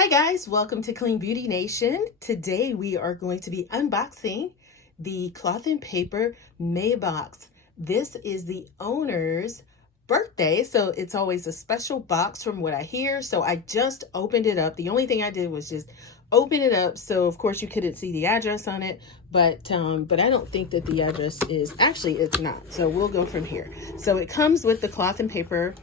Hi guys, welcome to Clean Beauty Nation. Today we are going to be unboxing the Cloth and Paper May box. This is the owner's birthday, so it's always a special box from what I hear. So I just opened it up. The only thing I did was just open it up. So of course you couldn't see the address on it, but I don't think that the address is, actually it's not. So we'll go from here. So it comes with the Cloth and Paper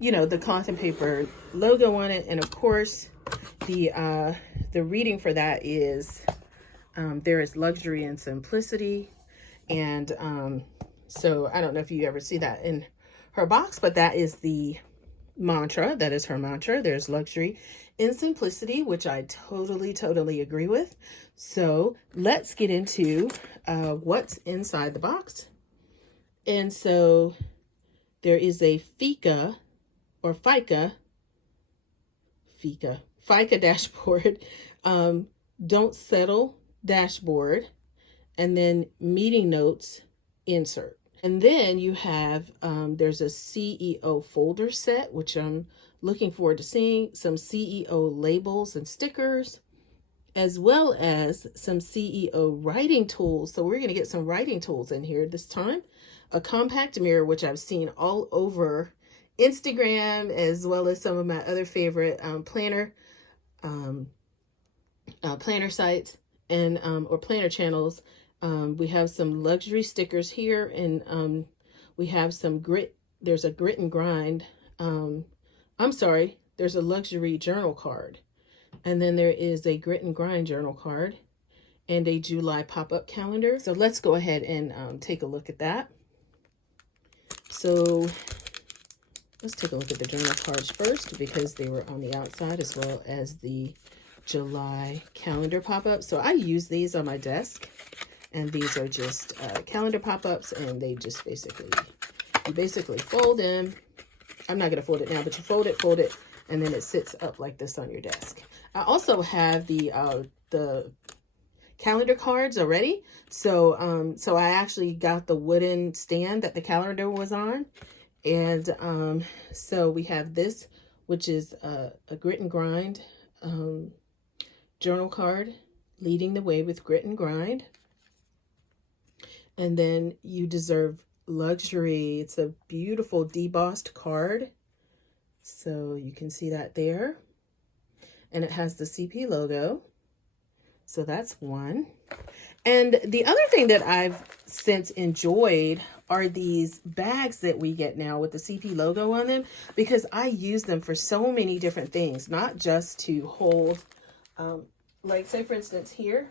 the Cloth and Paper logo on it, and of course the reading for that is there is luxury and simplicity. And so I don't know if you ever see that in her box, but that is the mantra. That is her mantra. There's luxury and simplicity, which I totally agree with. So let's get into what's inside the box. And so there is a FICA dashboard, don't settle dashboard, and then meeting notes insert. And then you have, there's a CEO folder set, which I'm looking forward to seeing, some CEO labels and stickers, as well as some CEO writing tools. So we're going to get some writing tools in here this time. A compact mirror, which I've seen all over Instagram, as well as some of my other favorite planner sites and or planner channels. We have some luxury stickers here, and we have some grit. There's a grit and grind. There's a luxury journal card, and then there is a grit and grind journal card and a July pop-up calendar. So let's go ahead and take a look at that. So let's take a look at the journal cards first, because they were on the outside, as well as the July calendar pop-up. So I use these on my desk, and these are just calendar pop-ups, and they just basically fold them. I'm not going to fold it now, but you fold it, and then it sits up like this on your desk. I also have the calendar cards already. So I actually got the wooden stand that the calendar was on. And so we have this, which is a grit and grind journal card, leading the way with grit and grind. And then You Deserve Luxury. It's a beautiful debossed card, so you can see that there. And it has the CP logo. So that's one. And the other thing that I've since enjoyed are these bags that we get now with the CP logo on them, because I use them for so many different things, not just to hold, like say for instance here,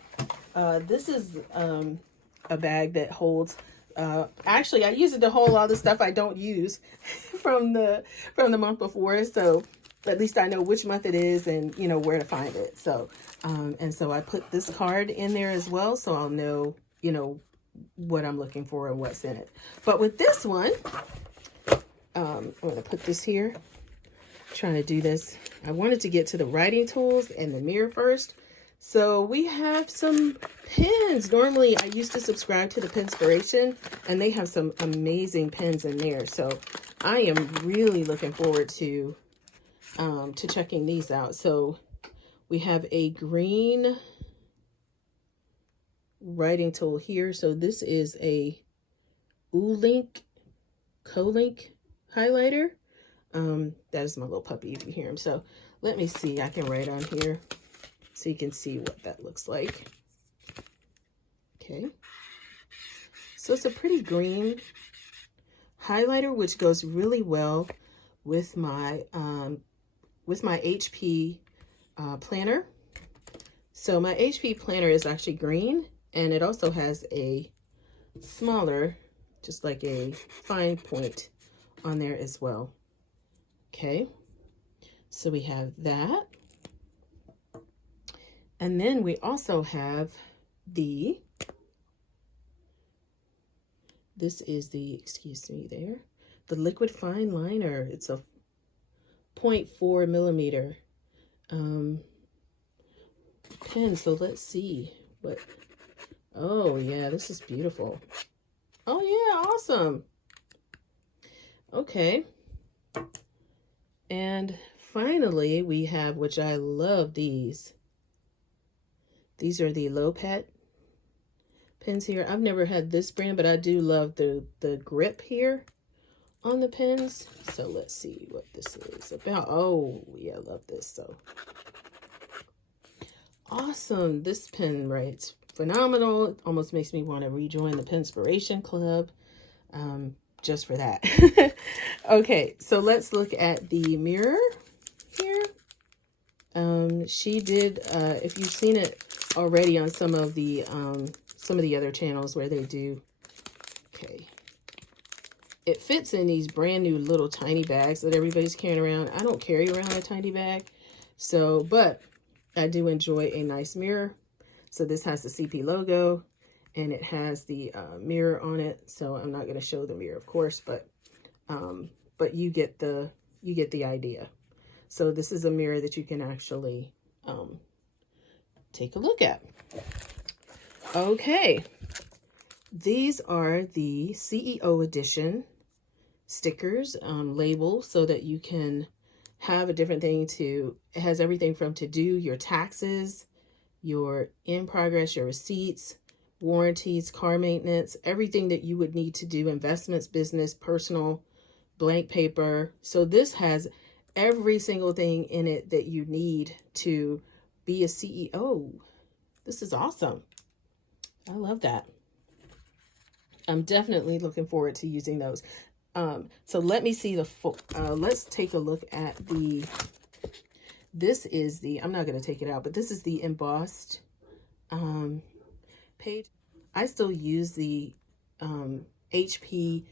this is a bag that holds, actually I use it to hold all the stuff I don't use from the month before. So at least I know which month it is and where to find it. So and so I put this card in there as well, so I'll know what I'm looking for and what's in it. But with this one, I'm going to put this here. I'm trying to do this. I wanted to get to the writing tools and the mirror first. So we have some pens. Normally I used to subscribe to the Penspiration, and they have some amazing pens in there. So I am really looking forward to checking these out. So we have a green writing tool here. So this is a Colink highlighter. That is my little puppy, if you hear him. So let me see, I can write on here so you can see what that looks like. Okay, so it's a pretty green highlighter, which goes really well with my HP planner. So my HP planner is actually green, and it also has a smaller, just like a fine point on there as well. Okay, so we have that. And then we also have the liquid fine liner. It's a 0.4 millimeter pen. So let's see what, oh yeah, this is beautiful. Oh yeah, awesome. Okay. And finally, we have, which I love these. These are the Low Pet pens here. I've never had this brand, but I do love the grip here on the pens. So let's see what this is about. Oh, yeah, I love this. So awesome. This pen writes phenomenal. It almost makes me want to rejoin the Penspiration Club just for that. Okay, so let's look at the mirror here. She did, if you've seen it already on some of the other channels where they do, okay, it fits in these brand new little tiny bags that everybody's carrying around. I don't carry around a tiny bag, so, but I do enjoy a nice mirror. So this has the CP logo and it has the mirror on it. So I'm not going to show the mirror, of course, but you get the idea. So this is a mirror that you can actually take a look at. Okay, these are the CEO edition stickers, labels, so that you can have a different thing to, it has everything from to do your taxes, your in progress, your receipts, warranties, car maintenance, everything that you would need to do, investments, business, personal, blank paper. So this has every single thing in it that you need to be a CEO. This is awesome. I love that. I'm definitely looking forward to using those. So let me see the full, let's take a look at the, this is the, I'm not going to take it out, but this is the embossed page. I still use the HP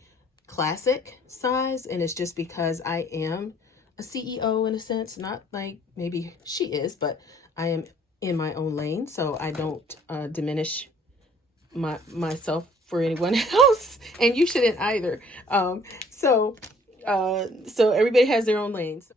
Classic size, and it's just because I am a CEO in a sense, not like maybe she is, but I am in my own lane, so I don't diminish myself for anyone else, and you shouldn't either. So everybody has their own lanes.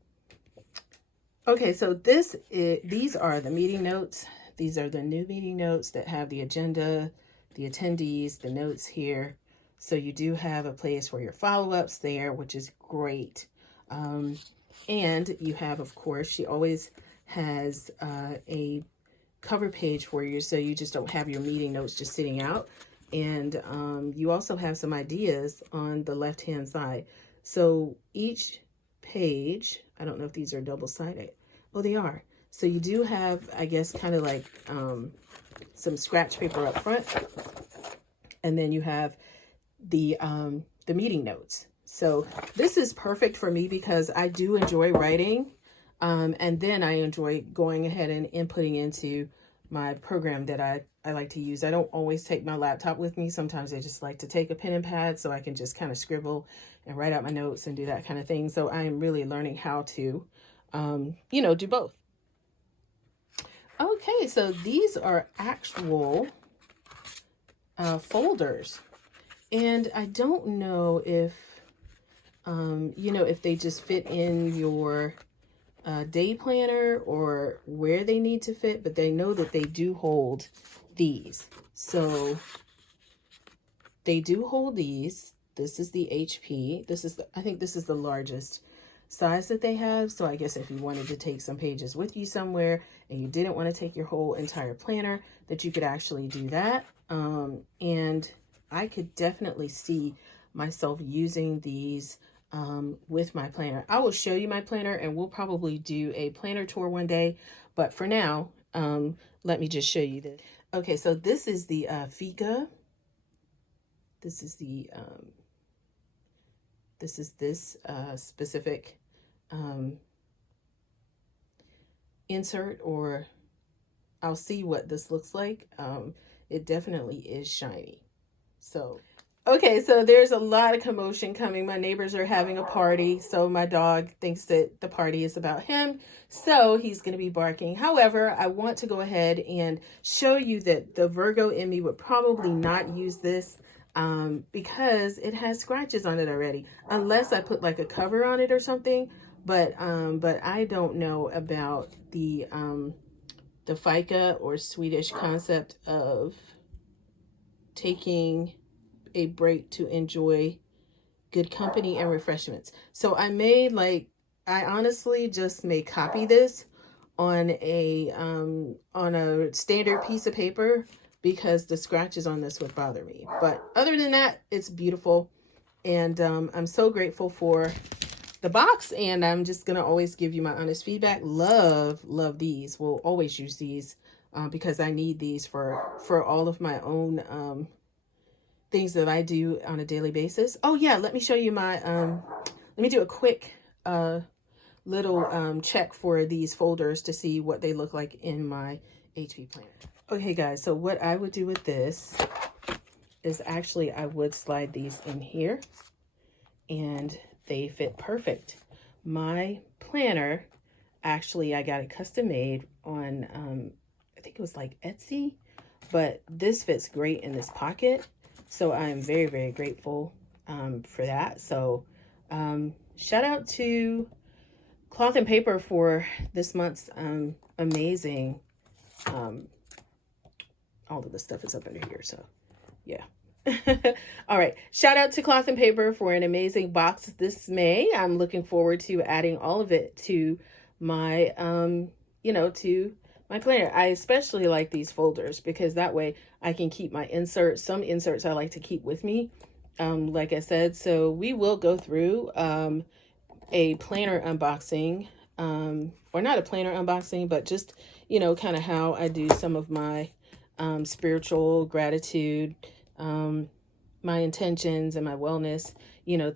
Okay, so these are the meeting notes. These are the new meeting notes that have the agenda, the attendees, the notes here. So you do have a place for your follow-ups there, which is great. And you have, of course, she always has a cover page for you, so you just don't have your meeting notes just sitting out. And you also have some ideas on the left-hand side. So each page, I don't know if these are double-sided. Oh, they are. So you do have, I guess, kind of like some scratch paper up front. And then you have the meeting notes. So this is perfect for me because I do enjoy writing. And then I enjoy going ahead and inputting into my program that I like to use. I don't always take my laptop with me. Sometimes I just like to take a pen and pad so I can just kind of scribble and write out my notes and do that kind of thing. So I am really learning how to, do both. Okay, so these are actual folders. And I don't know if, if they just fit in your day planner or where they need to fit, but they know that they do hold these. So they do hold these. This is the HP. I think this is the largest size that they have. So I guess if you wanted to take some pages with you somewhere and you didn't want to take your whole entire planner, that you could actually do that. And I could definitely see myself using these with my planner. I will show you my planner and we'll probably do a planner tour one day. But for now, let me just show you this. Okay, so this is the Fika. This is the this specific insert, or I'll see what this looks like. It definitely is shiny. So, okay, so there's a lot of commotion coming. My neighbors are having a party, so my dog thinks that the party is about him, so he's going to be barking. However, I want to go ahead and show you that the Virgo in me would probably not use this because it has scratches on it already, unless I put like a cover on it or something. But I don't know about the FICA or Swedish concept of taking a break to enjoy good company and refreshments. So I made like I honestly just may copy this on a standard piece of paper because the scratches on this would bother me. But other than that, it's beautiful. And I'm so grateful for the box, and I'm just gonna always give you my honest feedback. Love these. Will always use these because I need these for all of my own things that I do on a daily basis. Oh yeah, let me show you my let me do a quick little check for these folders to see what they look like in my HP planner. Okay guys, so what I would do with this is actually I would slide these in here and they fit perfect. My planner, actually I got it custom made on I think it was like Etsy, but this fits great in this pocket. So I'm very, very grateful for that. So shout out to Cloth and Paper for this month's amazing, all of the stuff is up under here, so yeah. All right, shout out to Cloth and Paper for an amazing box this May. I'm looking forward to adding all of it to my to my planner. I especially like these folders because that way I can keep my inserts. Some inserts I like to keep with me, like I said. So we will go through a planner unboxing, or not a planner unboxing, but just, kind of how I do some of my spiritual gratitude, my intentions and my wellness,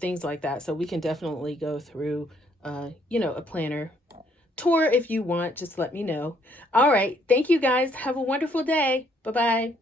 things like that. So we can definitely go through, a planner tour if you want. Just let me know. All right. Thank you guys. Have a wonderful day. Bye-bye.